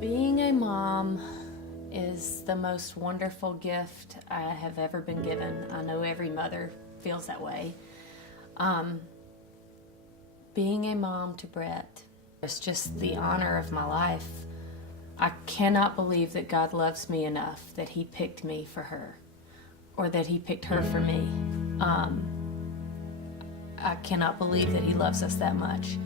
Being a mom is the most wonderful gift I have ever been given. I know every mother feels that way. Being a mom to Brett is just the honor of my life. I cannot believe that God loves me enough that He picked me for her, or that He picked her for me. I cannot believe that He loves us that much,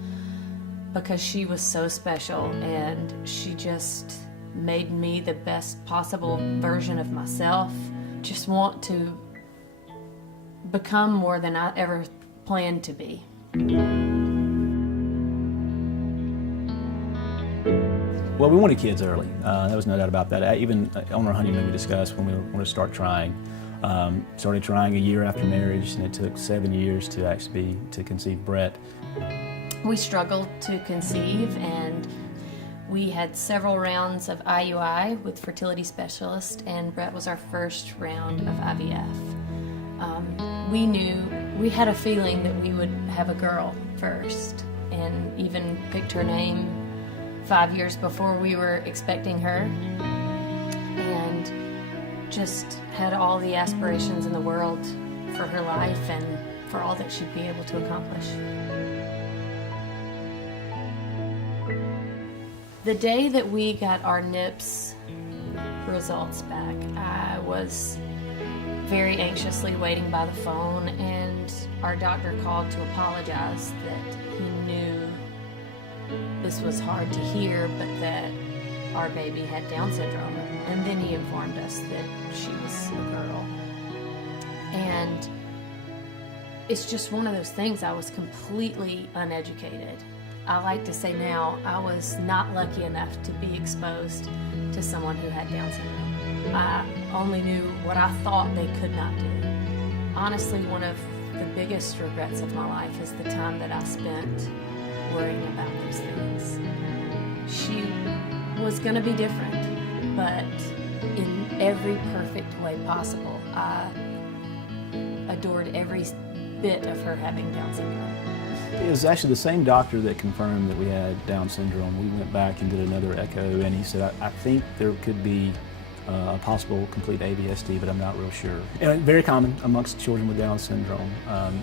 because she was so special and she just made me the best possible version of myself. Just want to become more than I ever planned to be. Well, we wanted kids early. There was no doubt about that. Even on our honeymoon, we discussed when we were going to start trying. Started trying a year after marriage, and it took 7 years to actually conceive Brett. We struggled to conceive, and we had several rounds of IUI with fertility specialists, and Brett was our first round of IVF. We had a feeling that we would have a girl first, and even picked her name 5 years before we were expecting her, and just had all the aspirations in the world for her life and for all that she'd be able to accomplish. The day that we got our NIPS results back, I was very anxiously waiting by the phone, and our doctor called to apologize that he knew this was hard to hear, but that our baby had Down syndrome. And then he informed us that she was a girl. And it's just one of those things. I was completely uneducated. I like to say now, I was not lucky enough to be exposed to someone who had Down syndrome. I only knew what I thought they could not do. Honestly, one of the biggest regrets of my life is the time that I spent worrying about these things. She was going to be different, but in every perfect way possible. I adored every bit of her having Down syndrome. It was actually the same doctor that confirmed that we had Down syndrome. We went back and did another echo, and he said, I think there could be a possible complete ABSD, but I'm not real sure. And very common amongst children with Down syndrome.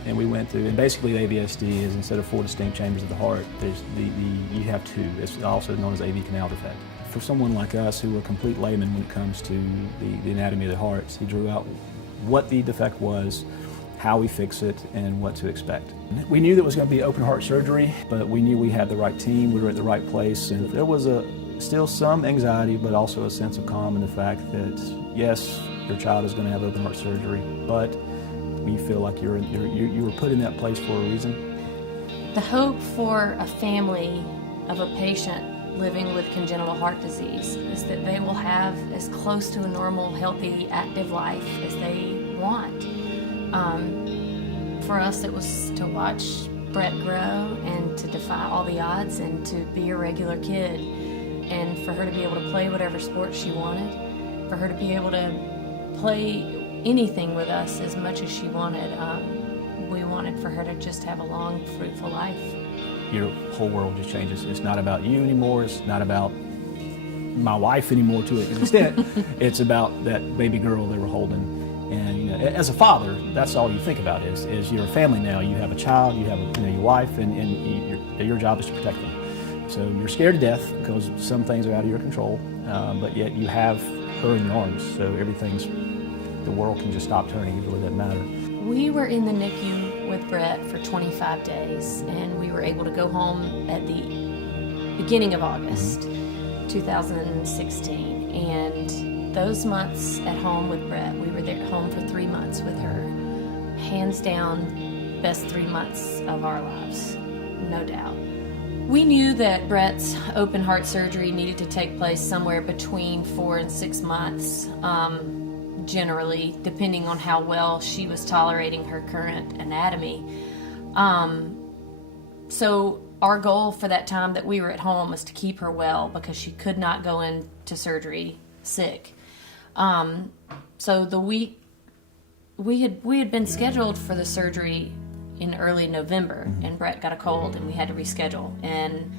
And we went through, and basically the ABSD is, instead of 4 distinct chambers of the heart, there's you have 2. It's also known as AV canal defect. For someone like us who are complete laymen when it comes to the anatomy of the heart, he drew out what the defect was, how we fix it, and what to expect. We knew that it was going to be open heart surgery, but we knew we had the right team, we were at the right place, and there was still some anxiety, but also a sense of calm in the fact that, yes, your child is going to have open heart surgery, but we feel like you were put in that place for a reason. The hope for a family of a patient living with congenital heart disease is that they will have as close to a normal, healthy, active life as they want. For us, it was to watch Brett grow and to defy all the odds and to be a regular kid, and for her to be able to play whatever sport she wanted, for her to be able to play anything with us as much as she wanted. We wanted for her to just have a long, fruitful life. Your whole world just changes. It's not about you anymore. It's not about my wife anymore to an extent. It's about that baby girl they were holding. And as a father, that's all you think about is you're a family now. You have a child, you have your wife, and your job is to protect them. So you're scared to death because some things are out of your control, but yet you have her in your arms. So the world can just stop turning. It really doesn't matter. We were in the NICU with Brett for 25 days, and we were able to go home at the beginning of August 2016. And those months at home with Brett, we were there at home for 3 months with her. Hands down, best 3 months of our lives, no doubt. We knew that Brett's open heart surgery needed to take place somewhere between 4 and 6 months, generally, depending on how well she was tolerating her current anatomy. So our goal for that time that we were at home was to keep her well, because she could not go into surgery sick. So the week we had been scheduled for the surgery in early November, and Brett got a cold and we had to reschedule, and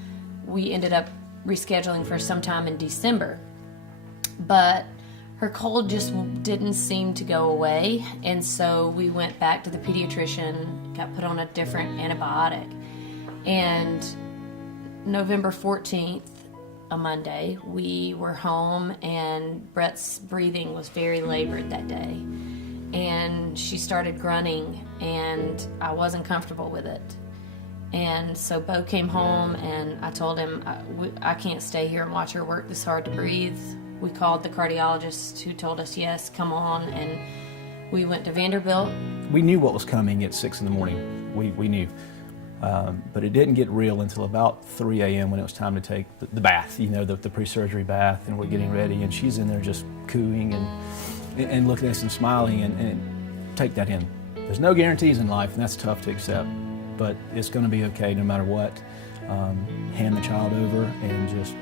we ended up rescheduling for sometime in December. But her cold just didn't seem to go away, and so we went back to the pediatrician, got put on a different antibiotic. And November 14th, a Monday, we were home, and Brett's breathing was very labored that day. And she started grunting, and I wasn't comfortable with it. And so Bo came home, and I told him, I can't stay here and watch her work this hard to breathe. We called the cardiologist, who told us, yes, come on, and we went to Vanderbilt. We knew what was coming at 6 in the morning. We knew. But it didn't get real until about 3 a.m. when it was time to take the bath, the pre-surgery bath, and we're getting ready, and she's in there just cooing and looking at us and smiling, and take that in. There's no guarantees in life, and that's tough to accept, but it's going to be okay no matter what. Hand the child over and just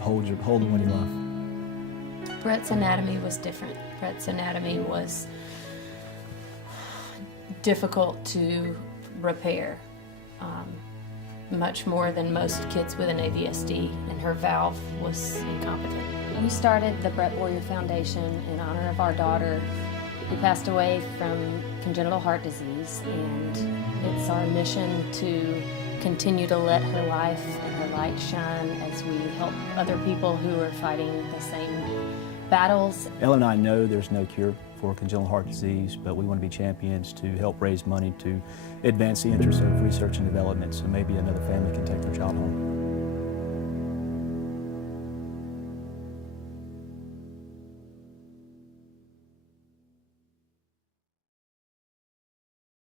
hold the one you love. Brett's anatomy was different. Brett's anatomy was difficult to repair, much more than most kids with an AVSD, and her valve was incompetent. We started the Brett Boyer Foundation in honor of our daughter who passed away from congenital heart disease, and it's our mission to continue to let her life and her light shine as we help other people who are fighting the same battles. Ellen and I know there's no cure for congenital heart disease, but we want to be champions to help raise money to advance the interests of research and development so maybe another family can take their child home.